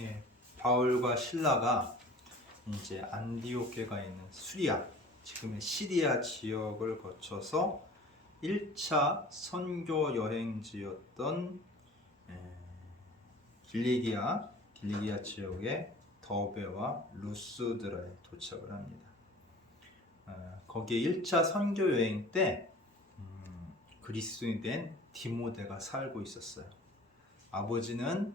예, 바울과 실라가 이제 안디옥계가 있는 수리아, 지금의 시리아 지역을 거쳐서 1차 선교 여행지였던 길리기아 지역의 더베와 루스드라에 도착을 합니다. 거기에 1차 선교 여행 때 그리스도인 된 디모데가 살고 있었어요. 아버지는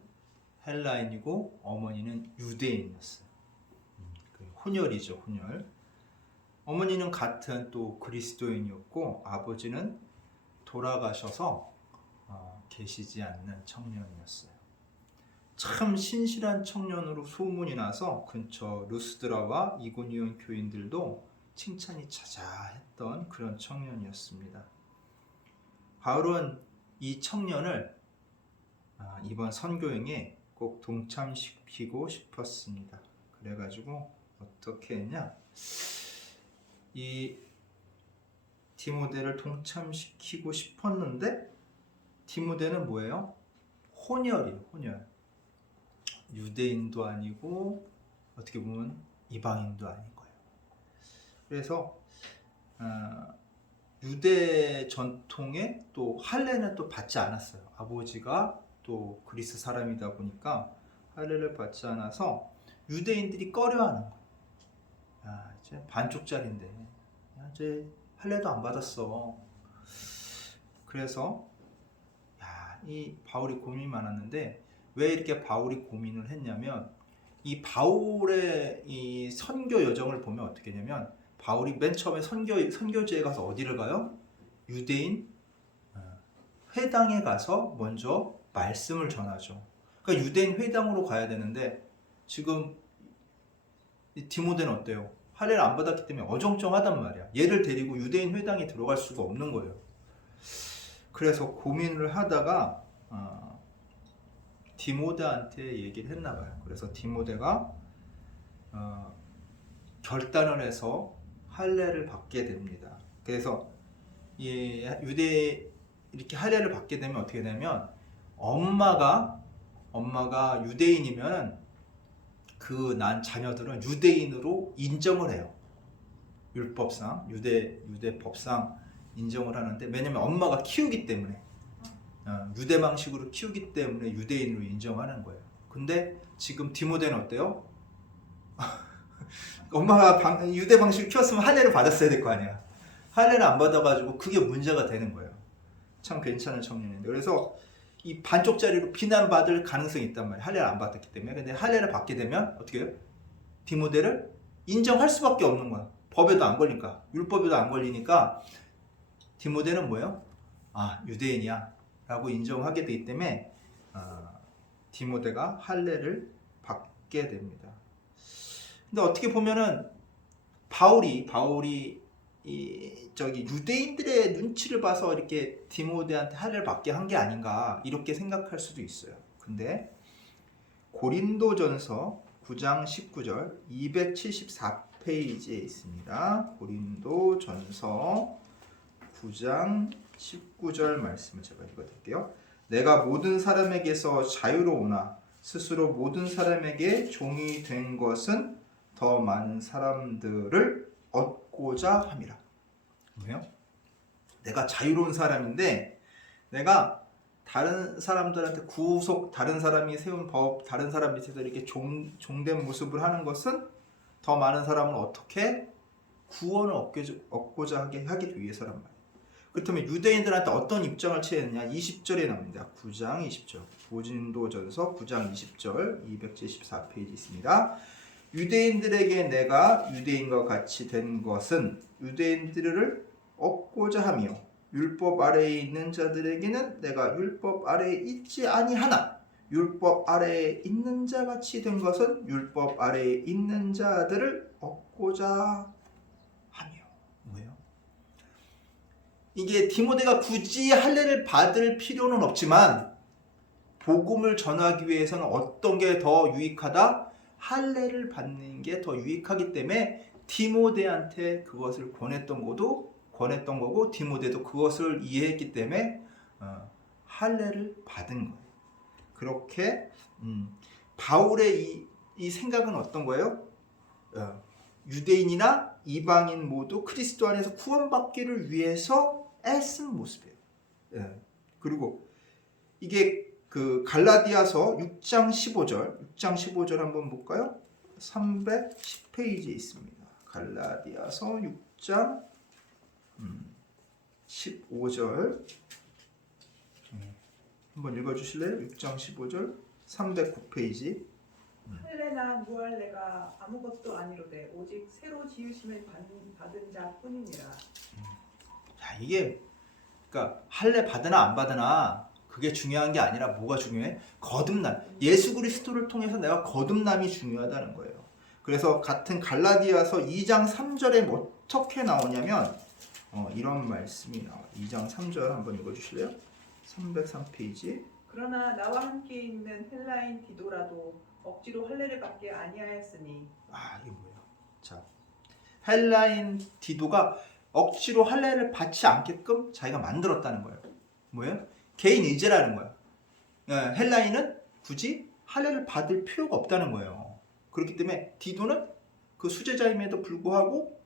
헬라인이고 어머니는 유대인이었어요. 혼혈이죠, 혼혈. 어머니는 같은 또 그리스도인이었고 아버지는 돌아가셔서 계시지 않는 청년이었어요. 참 신실한 청년으로 소문이 나서 근처 루스드라와 이고니온 교인들도 칭찬이 자자했던 그런 청년이었습니다. 바울은 이 청년을 이번 선교행에 꼭 동참시키고 싶었습니다. 그래가지고 어떻게 했냐? 이 디모데를 동참시키고 싶었는데 디모데는 뭐예요? 혼혈이에요. 혼혈. 유대인도 아니고 어떻게 보면 이방인도 아닌 거예요. 그래서 유대 전통에 또 할례는 또 받지 않았어요. 아버지가 또 그리스 사람이다 보니까 할례를 받지 않아서 유대인들이 꺼려하는 거예요. 야, 이제 반쪽짜리인데 이제 할례도 안 받았어. 그래서 이 바울이 고민이 많았는데 왜 이렇게 바울이 고민을 했냐면 이 바울의 이 선교 여정을 보면 어떻게 되냐면 바울이 맨 처음에 선교지에 가서 어디를 가요? 유대인 회당에 가서 먼저 말씀을 전하죠. 그러니까 유대인 회당으로 가야 되는데 지금 디모데는 어때요? 할례를 안 받았기 때문에 어정쩡하단 말이야. 얘를 데리고 유대인 회당에 들어갈 수가 없는 거예요. 그래서 고민을 하다가 디모데한테 얘기를 했나 봐요. 그래서 디모데가 결단을 해서 할례를 받게 됩니다. 그래서 유대 이렇게 할례를 받게 되면 어떻게 되냐면 엄마가 유대인이면 그 난 자녀들은 유대인으로 인정을 해요. 율법상 유대 법상 인정을 하는데 왜냐면 엄마가 키우기 때문에 유대 방식으로 키우기 때문에 유대인으로 인정하는 거예요. 근데 지금 디모데는 어때요? 엄마가 유대 방식으로 키웠으면 할례를 받았어야 될 거 아니야. 할례를 안 받아가지고 그게 문제가 되는 거예요. 참 괜찮은 청년인데 그래서 이 반쪽짜리로 비난받을 가능성이 있단 말이에요. 할례를 안 받았기 때문에. 근데 할례를 받게 되면 어떻게 해요? 디모데를 인정할 수밖에 없는 거야. 법에도 안 걸리니까, 율법에도 안 걸리니까 디모데는 뭐예요? 유대인이야 라고 인정하게 되기 때문에 디모데가 할례를 받게 됩니다. 근데 어떻게 보면은 바울이 유대인들의 눈치를 봐서 이렇게 디모데한테 할례를 받게 한 게 아닌가 이렇게 생각할 수도 있어요. 근데 고린도전서 9장 19절 274페이지에 있습니다. 고린도전서 9장 19절 말씀을 제가 읽어드릴게요. 내가 모든 사람에게서 자유로우나 스스로 모든 사람에게 종이 된 것은 더 많은 사람들을 얻고자 함이라. 뭐예요? 내가 자유로운 사람인데 내가 다른 사람들한테 다른 사람이 세운 법, 다른 사람 밑에서 이렇게 종된 모습을 하는 것은 더 많은 사람을 어떻게 구원을 얻고자 하기 위해서란 말이에요. 그렇다면 유대인들한테 어떤 입장을 취했느냐? 20절에 나옵니다. 9장 20절. 고린도전서 9장 20절 274페이지 있습니다. 유대인들에게 내가 유대인과 같이 된 것은 유대인들을 얻고자 하며 율법 아래에 있는 자들에게는 내가 율법 아래에 있지 아니하나 율법 아래에 있는 자 같이 된 것은 율법 아래에 있는 자들을 얻고자 하며. 뭐예요? 이게 디모데가 굳이 할례를 받을 필요는 없지만 복음을 전하기 위해서는 어떤 게 더 유익하다? 할례를 받는 게 더 유익하기 때문에 디모데한테 그것을 권했던 거고 디모데도 그것을 이해했기 때문에 할례를 받은 거예요. 그렇게 바울의 이 생각은 어떤 거예요? 유대인이나 이방인 모두 그리스도 안에서 구원받기를 위해서 애쓴 모습이에요. 그리고 이게 그 갈라디아서 6장 15절 한번 볼까요? 310페이지에 있습니다. 갈라디아서 6장 15절 한번 읽어주실래요? 6장 15절 309페이지. 할례나 무할례가 아무것도 아니로되 오직 새로 지으심을 받은 자뿐이니라. 자, 이게 그러니까 할례 받으나 안 받으나 그게 중요한 게 아니라 뭐가 중요해? 거듭남. 예수 그리스도를 통해서 내가 거듭남이 중요하다는 거예요. 그래서 같은 갈라디아서 2장 3절에 어떻게 나오냐면 이런 말씀이 나와요. 2장 3절 한번 읽어주실래요? 303페이지. 그러나 나와 함께 있는 헬라인 디도라도 억지로 할례를 받게 아니하였으니. 이게 뭐예요? 자, 헬라인 디도가 억지로 할례를 받지 않게끔 자기가 만들었다는 거예요. 뭐예요? 개인 의지라는 거예요. 헬라인은 굳이 할례를 받을 필요가 없다는 거예요. 그렇기 때문에 디도는 그 수제자임에도 불구하고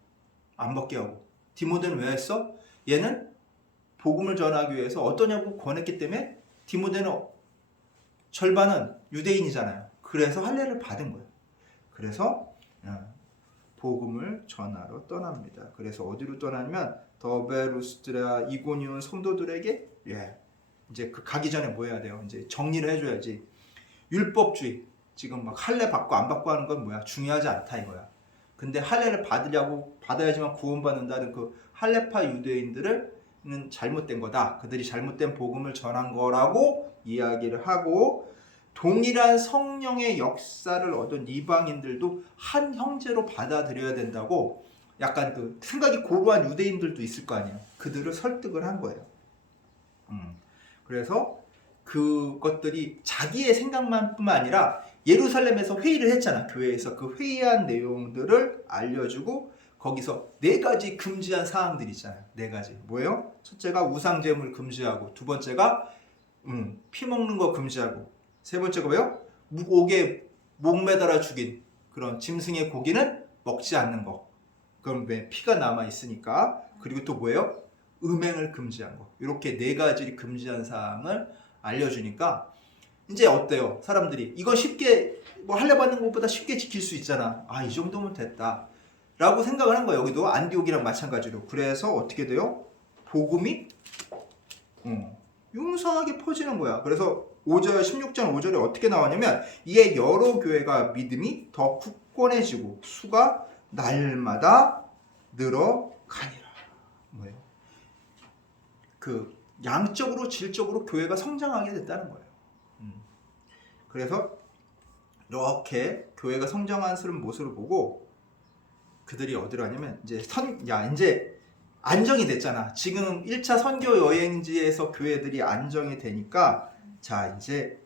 안 받게 하고, 디모데는 왜 했어? 얘는 복음을 전하기 위해서 어떠냐고 권했기 때문에 디모데는 절반은 유대인이잖아요. 그래서 할례를 받은 거예요. 그래서 복음을 전하러 떠납니다. 그래서 어디로 떠나냐면 더베, 루스드라, 이고니온 성도들에게 이제 그 가기 전에 뭐 해야 돼요? 이제 정리를 해줘야지. 율법주의, 지금 막 할례 받고 안 받고 하는 건 뭐야? 중요하지 않다 이거야. 근데 할례를 받아야지만 구원받는다는 그 할례파 유대인들은 잘못된 거다. 그들이 잘못된 복음을 전한 거라고 이야기를 하고, 동일한 성령의 역사를 얻은 이방인들도 한 형제로 받아들여야 된다고 약간 그 생각이 고루한 유대인들도 있을 거 아니에요. 그들을 설득을 한 거예요. 그래서 그것들이 자기의 생각만 뿐만 아니라 예루살렘에서 회의를 했잖아. 교회에서 그 회의한 내용들을 알려주고 거기서 4가지 금지한 사항들이 있잖아요. 4가지. 뭐예요? 첫째가 우상제물 금지하고, 두 번째가 피 먹는 거 금지하고, 세 번째가 뭐예요? 옥에 목 매달아 죽인 그런 짐승의 고기는 먹지 않는 거. 그럼 왜? 피가 남아 있으니까. 그리고 또 뭐예요? 음행을 금지한 거. 이렇게 4가지 금지한 사항을 알려주니까 이제 어때요? 사람들이 이거 쉽게 뭐 할례 받는 것보다 쉽게 지킬 수 있잖아. 이 정도면 됐다 라고 생각을 한 거예요. 여기도 안디옥이랑 마찬가지로. 그래서 어떻게 돼요? 복음이 융성하게 퍼지는 거야. 그래서 16장 5절에 어떻게 나왔냐면, 이에 여러 교회가 믿음이 더 굳건해지고 수가 날마다 늘어가니라. 뭐예요? 그 양적으로 질적으로 교회가 성장하게 됐다는 거예요. 그래서 이렇게 교회가 성장하는 모습을 보고 그들이 어디로 하냐면 이제 이제 안정이 됐잖아. 지금 1차 선교 여행지에서 교회들이 안정이 되니까 자 이제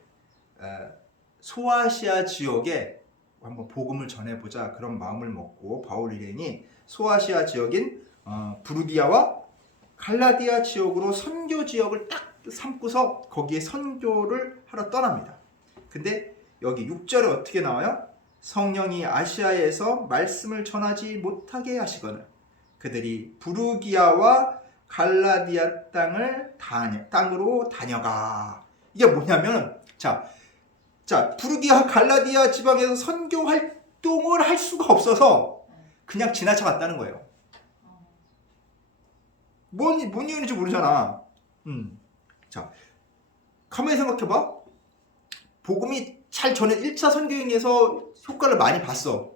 소아시아 지역에 한번 복음을 전해보자 그런 마음을 먹고 바울 일행이 소아시아 지역인 부르기아와 갈라디아 지역으로 선교 지역을 딱 삼고서 거기에 선교를 하러 떠납니다. 근데 여기 6절에 어떻게 나와요? 성령이 아시아에서 말씀을 전하지 못하게 하시거늘 그들이 부르기아와 갈라디아 땅으로 다녀가. 이게 뭐냐면 자 부르기아 갈라디아 지방에서 선교 활동을 할 수가 없어서 그냥 지나쳐 갔다는 거예요. 뭔 이유인지 모르잖아. 자, 가만히 생각해봐. 복음이 잘 전에 1차 선교행에서 효과를 많이 봤어.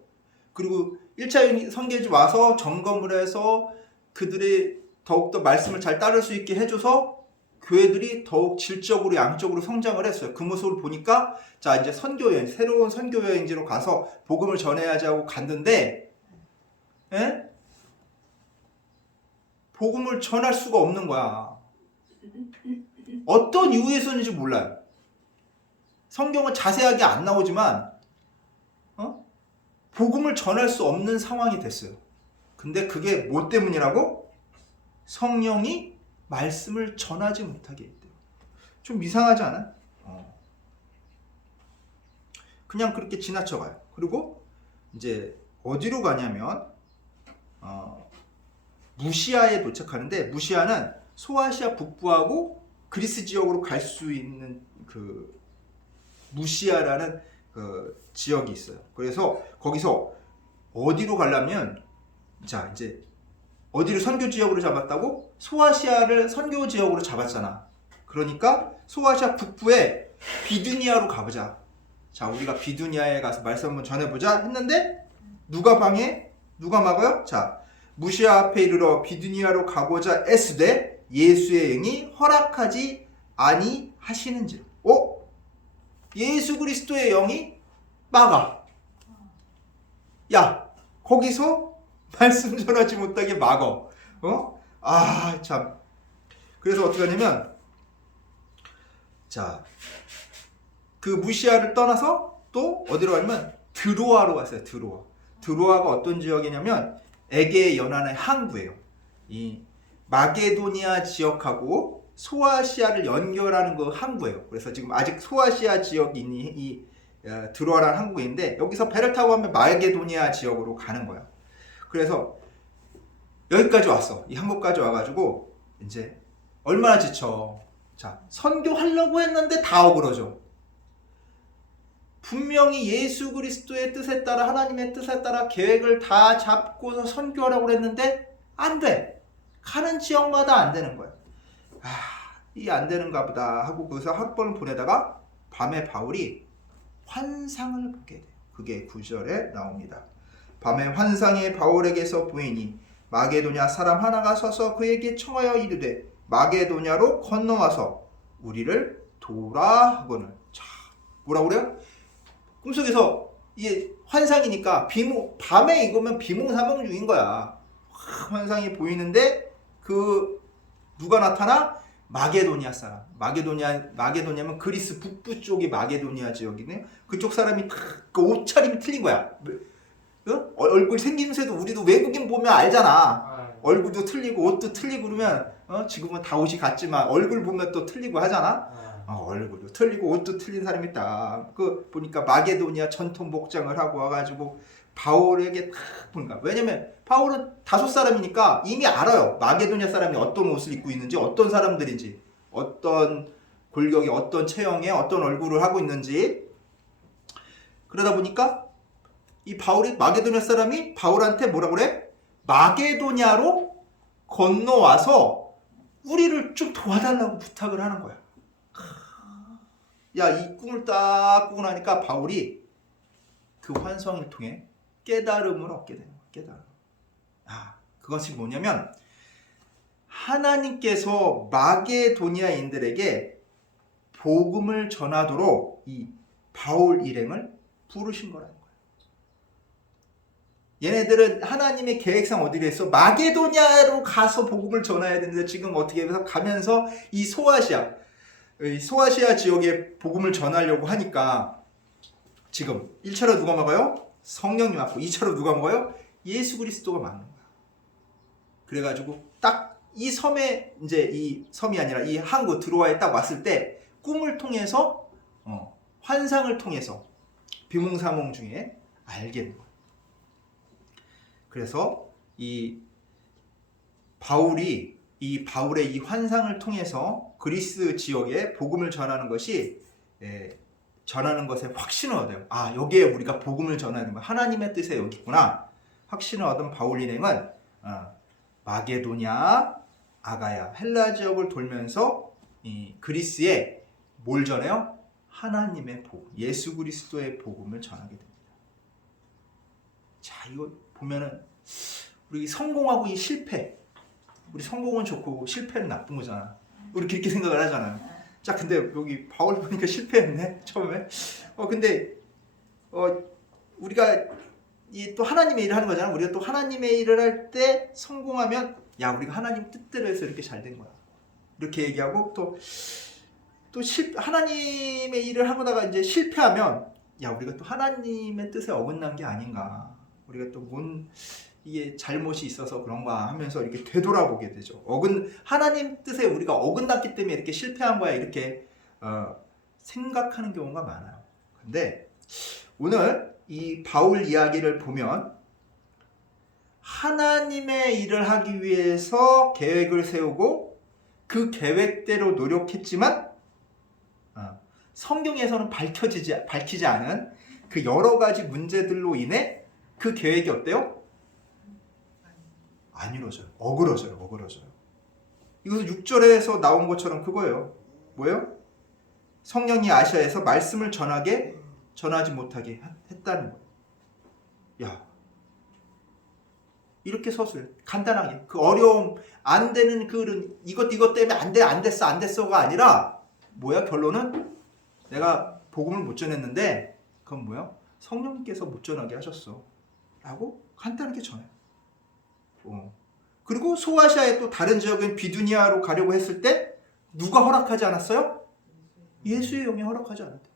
그리고 1차 선교지 와서 점검을 해서 그들이 더욱더 말씀을 잘 따를 수 있게 해줘서 교회들이 더욱 질적으로 양적으로 성장을 했어요. 그 모습을 보니까 자 이제 선교여행, 새로운 선교여행지로 가서 복음을 전해야지 하고 갔는데 복음을 전할 수가 없는 거야. 어떤 이유에서인지 몰라요. 성경은 자세하게 안 나오지만 복음을 전할 수 없는 상황이 됐어요. 근데 그게 뭐 때문이라고? 성령이 말씀을 전하지 못하게 했대요. 좀 이상하지 않아요? 그냥 그렇게 지나쳐가요. 그리고 이제 어디로 가냐면 무시아에 도착하는데, 무시아는 소아시아 북부하고 그리스 지역으로 갈 수 있는 그 무시아라는 그 지역이 있어요. 그래서 거기서 어디로 가려면, 자 이제 어디를 선교 지역으로 잡았다고? 소아시아를 선교 지역으로 잡았잖아. 그러니까 소아시아 북부에 비두니아로 가보자. 자, 우리가 비두니아에 가서 말씀 한번 전해보자 했는데 누가 방해? 누가 막아요? 자, 무시아 앞에 이르러 비두니아로 가고자 애쓰되 예수의 영이 허락하지 아니하시는지라. 예수 그리스도의 영이 막아. 야, 거기서 말씀 전하지 못하게 막어. 참. 그래서 어떻게 하냐면, 자, 그 무시아를 떠나서 또 어디로 가냐면 드로아로 갔어요. 드로아가 어떤 지역이냐면 에게 연안의 항구예요. 이 마게도니아 지역하고 소아시아를 연결하는 그 항구예요. 그래서 지금 아직 소아시아 지역이 이 드로아라는 항구인데, 여기서 배를 타고 가면 마게도니아 지역으로 가는 거야. 그래서 여기까지 왔어. 이 항구까지 와가지고 이제 얼마나 지쳐. 자, 선교하려고 했는데 다 어그러져. 분명히 예수 그리스도의 뜻에 따라, 하나님의 뜻에 따라 계획을 다 잡고서 선교하려고 했는데 안 돼. 가는 지역마다 안 되는 거야. 이 안 되는가 보다 하고 거기서 하룻밤을 보내다가 밤에 바울이 환상을 보게 돼요. 그게 9절에 나옵니다. 밤에 환상이 바울에게서 보이니 마게도냐 사람 하나가 서서 그에게 청하여 이르되 마게도냐로 건너와서 우리를 도라 하거늘. 자, 뭐라고 그래요? 꿈속에서 이게 환상이니까 밤에 이거면 비몽사몽 중인 거야. 환상이 보이는데 그 누가 나타나? 마게도니아 사람. 마게도니아면 그리스 북부 쪽이 마게도니아 지역이네요. 그쪽 사람이 그 옷차림이 틀린 거야. 얼굴 생김새도 우리도 외국인 보면 알잖아. 얼굴도 틀리고 옷도 틀리고 그러면 지금은 다 옷이 같지만 얼굴 보면 또 틀리고 하잖아. 얼굴도 틀리고 옷도 틀린 사람이 있다. 그 보니까 마게도니아 전통 복장을 하고 와가지고 바울에게 딱 보니까, 왜냐면 바울은 다섯 사람이니까 이미 알아요. 마게도니아 사람이 어떤 옷을 입고 있는지, 어떤 사람들인지, 어떤 골격이, 어떤 체형에, 어떤 얼굴을 하고 있는지. 그러다 보니까 이 바울이, 마게도니아 사람이 바울한테 뭐라 그래? 마게도니아로 건너와서 우리를 좀 도와달라고 부탁을 하는 거야. 야, 이 꿈을 딱 꾸고 나니까 바울이 그 환상을 통해 깨달음을 얻게 되는 거야. 깨달음. 그것이 뭐냐면 하나님께서 마게도니아인들에게 복음을 전하도록 이 바울 일행을 부르신 거라는 거예요. 얘네들은 하나님의 계획상 어디로 했어? 마게도니아로 가서 복음을 전해야 되는데 지금 어떻게 해서 가면서 이 소아시아 지역에 복음을 전하려고 하니까 지금 1차로 누가 막아요? 성령님 맞고, 2차로 누가 막아요? 예수 그리스도가 막는 거야. 그래가지고 딱 이 섬에, 이제 이 섬이 아니라 이 항구 드로아에 딱 왔을 때 꿈을 통해서 환상을 통해서 비몽사몽 중에 알게 된 거야. 그래서 이 바울의 이 환상을 통해서 그리스 지역에 복음을 전하는 것이 전하는 것에 확신을 얻어요. 여기에 우리가 복음을 전하는 거야. 하나님의 뜻에 여기 있구나. 확신을 얻은 바울 일행은 마게도냐, 아가야, 헬라 지역을 돌면서 이 그리스에 뭘 전해요? 하나님의 복음, 예수 그리스도의 복음을 전하게 됩니다. 자, 이거 보면은 우리 성공하고 이 실패, 우리 성공은 좋고 실패는 나쁜 거잖아. 우리 그렇게 생각을 하잖아요. 자, 근데 여기 바울 보니까 실패했네 처음에. 근데 우리가 또 하나님의 일을 하는 거잖아. 우리가 또 하나님의 일을 할 때 성공하면, 야, 우리가 하나님 뜻대로 해서 이렇게 잘 된 거야, 이렇게 얘기하고, 또 하나님의 일을 하다가 이제 실패하면, 야, 우리가 또 하나님의 뜻에 어긋난 게 아닌가, 우리가 또 이게 잘못이 있어서 그런가 하면서 이렇게 되돌아보게 되죠. 하나님 뜻에 우리가 어긋났기 때문에 이렇게 실패한 거야, 이렇게 생각하는 경우가 많아요. 근데 오늘 이 바울 이야기를 보면 하나님의 일을 하기 위해서 계획을 세우고 그 계획대로 노력했지만 성경에서는 밝히지 않은 그 여러 가지 문제들로 인해 그 계획이 어때요? 안 이루어져요. 어그러져요. 이것은 6절에서 나온 것처럼 그거예요. 뭐예요? 성령이 아시아에서 말씀을 전하지 못하게 했다는 거예요. 야, 이렇게 서술 간단하게 그 어려움 안 되는 그 이것 때문에 안 됐어가 아니라 뭐야? 결론은 내가 복음을 못 전했는데 그건 뭐야? 성령님께서 못 전하게 하셨어 라고 간단하게 전해요. 그리고 소아시아의 또 다른 지역인 비두니아로 가려고 했을 때 누가 허락하지 않았어요? 예수의 영이 허락하지 않았대.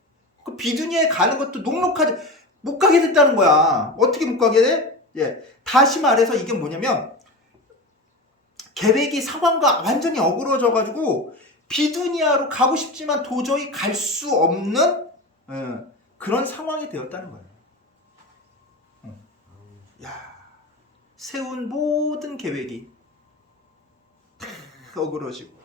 그 비두니아에 가는 것도 녹록하지 못 가게 됐다는 거야. 어떻게 못 가게 돼? 다시 말해서 이게 뭐냐면 계획이 상황과 완전히 어그러져가지고 비두니아로 가고 싶지만 도저히 갈 수 없는 그런 상황이 되었다는 거예요. 야, 세운 모든 계획이 다 어그러지고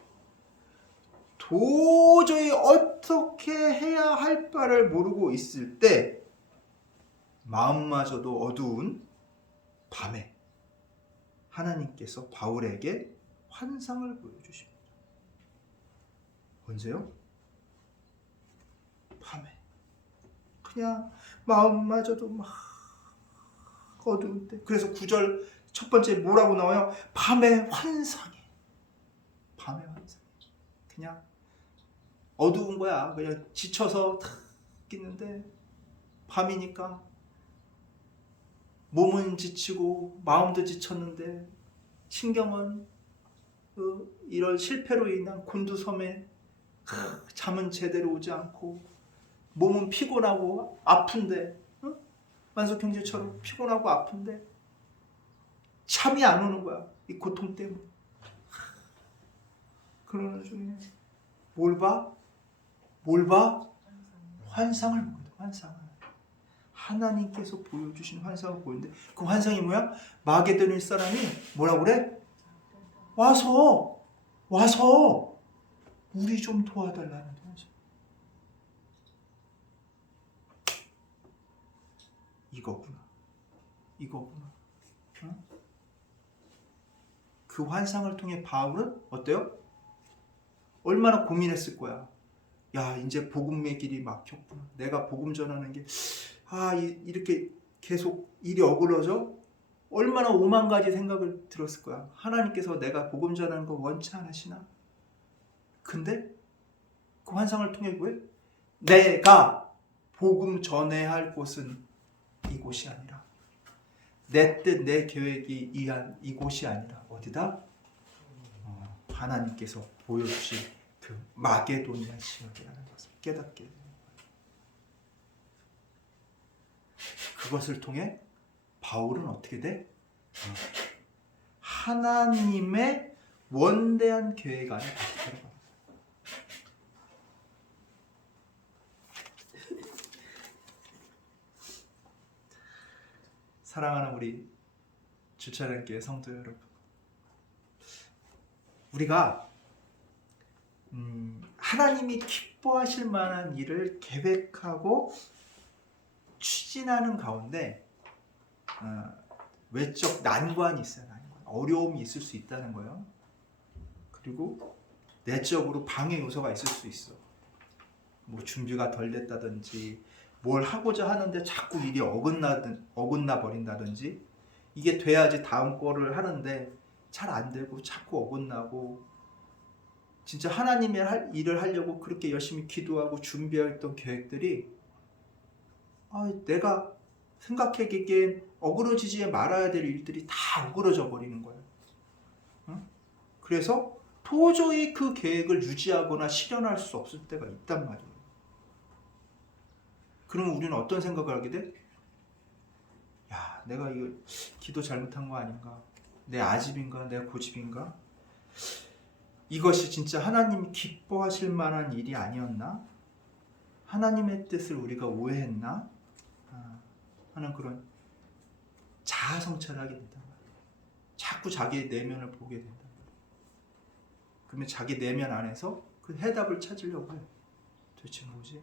도저히 어떻게 해야 할 바를 모르고 있을 때 마음마저도 어두운 밤에 하나님께서 바울에게 환상을 보여주십니다. 언제요? 밤에. 그냥 마음마저도 막 어두울 때. 그래서 9절 첫 번째 뭐라고 나와요? 밤의 환상이. 밤의 환상. 그냥 어두운 거야. 그냥 지쳐서 탁 있는데 밤이니까 몸은 지치고 마음도 지쳤는데 신경은 이런 실패로 인한 곤두섬에 잠은 제대로 오지 않고 몸은 피곤하고 아픈데 만석형제처럼 피곤하고 아픈데 잠이 안 오는 거야. 이 고통 때문에. 그러는 중에 뭘 봐? 환상을 보거든. 환상을. 하나님께서 보여주신 환상을 보이는데 그 환상이 뭐야? 마게도니 사람이 뭐라고 그래? 와서 우리 좀 도와달라는 거죠. 이거구나. 응? 그 환상을 통해 바울은 어때요? 얼마나 고민했을 거야. 야, 이제 복음의 길이 막혔구나. 내가 복음 전하는 게 이렇게 계속 일이 어그러져? 얼마나 오만 가지 생각을 들었을 거야. 하나님께서 내가 복음 전하는 거 원치 않으시나? 근데 그 환상을 통해 왜? 내가 복음 전해야 할 곳은 이곳이 아니라 내 뜻, 내 계획이 이한 이곳이 아니라 어디다? 하나님께서 보여주신 그 마게도니아 지역이라는 것을 깨닫게 됩니다. 그것을 통해 바울은 어떻게 돼? 하나님의 원대한 계획 안에 다시 들어갑니다. 사랑하는 우리 주차장교회 성도 여러분, 우리가 하나님이 기뻐하실 만한 일을 계획하고 추진하는 가운데 외적 난관이 있어요. 어려움이 있을 수 있다는 거예요. 그리고 내적으로 방해 요소가 있을 수 있어. 뭐 준비가 덜 됐다든지 뭘 하고자 하는데 자꾸 일이 어긋나 버린다든지 이게 돼야지 다음 거를 하는데 잘 안 되고 자꾸 어긋나고 진짜 하나님의 일을 하려고 그렇게 열심히 기도하고 준비했던 계획들이 내가 생각하기엔 어그러지지 말아야 될 일들이 다 어그러져 버리는 거예요. 그래서 도저히 그 계획을 유지하거나 실현할 수 없을 때가 있단 말이에요. 그러면 우리는 어떤 생각을 하게 돼? 야, 내가 이거 기도 잘못한 거 아닌가? 내 아집인가? 내 고집인가? 이것이 진짜 하나님이 기뻐하실 만한 일이 아니었나? 하나님의 뜻을 우리가 오해했나? 하는 그런 자아 성찰을 하게 된단 말이에요. 자꾸 자기의 내면을 보게 된단 말이에요. 그러면 자기 내면 안에서 그 해답을 찾으려고 해요. 도대체 뭐지?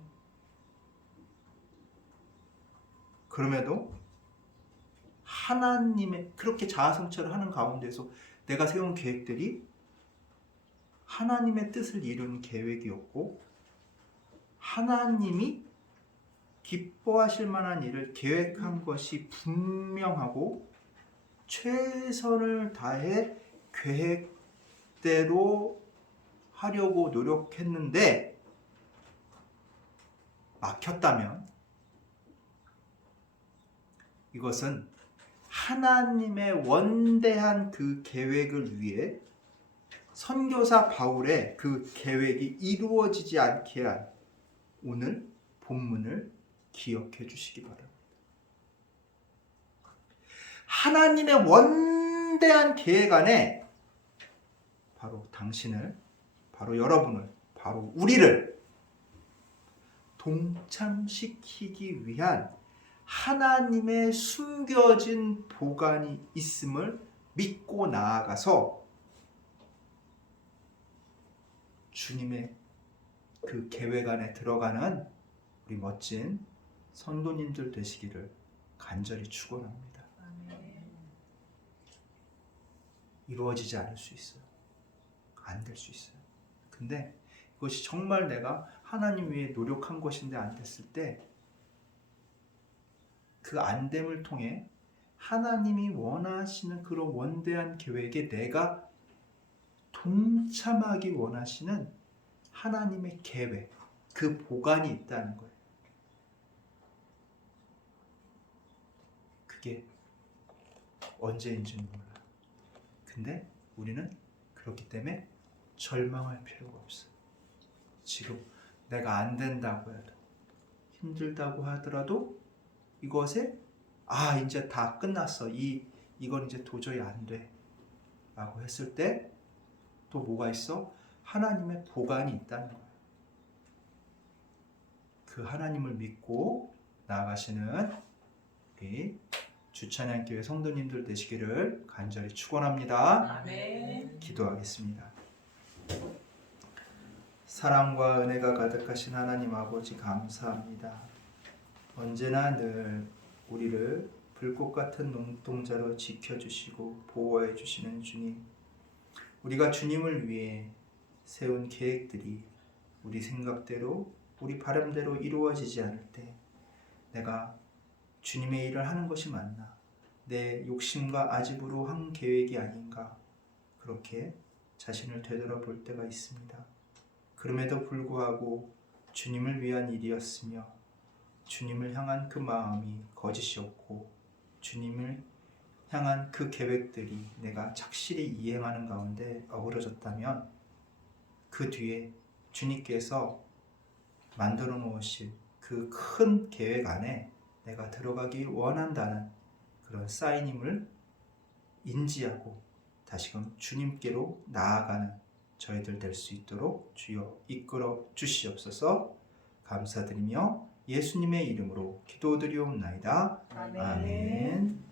그럼에도 하나님의 그렇게 자아 성찰을 하는 가운데서 내가 세운 계획들이 하나님의 뜻을 이루는 계획이었고 하나님이 기뻐하실 만한 일을 계획한 것이 분명하고 최선을 다해 계획대로 하려고 노력했는데 막혔다면 이것은 하나님의 원대한 그 계획을 위해 선교사 바울의 그 계획이 이루어지지 않게 한 오늘 본문을 기억해 주시기 바랍니다. 하나님의 원대한 계획 안에 바로 당신을, 바로 여러분을, 바로 우리를 동참시키기 위한 하나님의 숨겨진 보관이 있음을 믿고 나아가서 주님의 그 계획 안에 들어가는 우리 멋진 성도님들 되시기를 간절히 축원합니다. 이루어지지 않을 수 있어요. 안 될 수 있어요. 근데 그것이 정말 내가 하나님 위해 노력한 것인데 안 됐을 때 그 안됨을 통해 하나님이 원하시는 그런 원대한 계획에 내가 동참하기 원하시는 하나님의 계획, 그 보관이 있다는 거예요. 그게 언제인지는 몰라요. 근데 우리는 그렇기 때문에 절망할 필요가 없어요. 지금 내가 안 된다고 해도 힘들다고 하더라도 이것에 이제 다 끝났어. 이건 이제 도저히 안 돼. 라고 했을 때 또 뭐가 있어? 하나님의 보관이 있다는 거예요. 그 하나님을 믿고 나아가시는 우리 주찬양교회 성도님들 되시기를 간절히 축원합니다. 아멘. 기도하겠습니다. 사랑과 은혜가 가득하신 하나님 아버지 감사합니다. 언제나 늘 우리를 불꽃 같은 눈동자로 지켜주시고 보호해 주시는 주님, 우리가 주님을 위해 세운 계획들이 우리 생각대로 우리 바람대로 이루어지지 않을 때 내가 주님의 일을 하는 것이 맞나? 내 욕심과 아집으로 한 계획이 아닌가? 그렇게 자신을 되돌아볼 때가 있습니다. 그럼에도 불구하고 주님을 위한 일이었으며 주님을 향한 그 마음이 거짓이었고 주님을 향한 그 계획들이 내가 착실히 이행하는 가운데 어그러졌다면 그 뒤에 주님께서 만들어 놓으실 그 큰 계획 안에 내가 들어가기 원한다는 그런 사인임을 인지하고 다시금 주님께로 나아가는 저희들 될 수 있도록 주여 이끌어 주시옵소서. 감사드리며 예수님의 이름으로 기도드리옵나이다. 아멘. 아멘.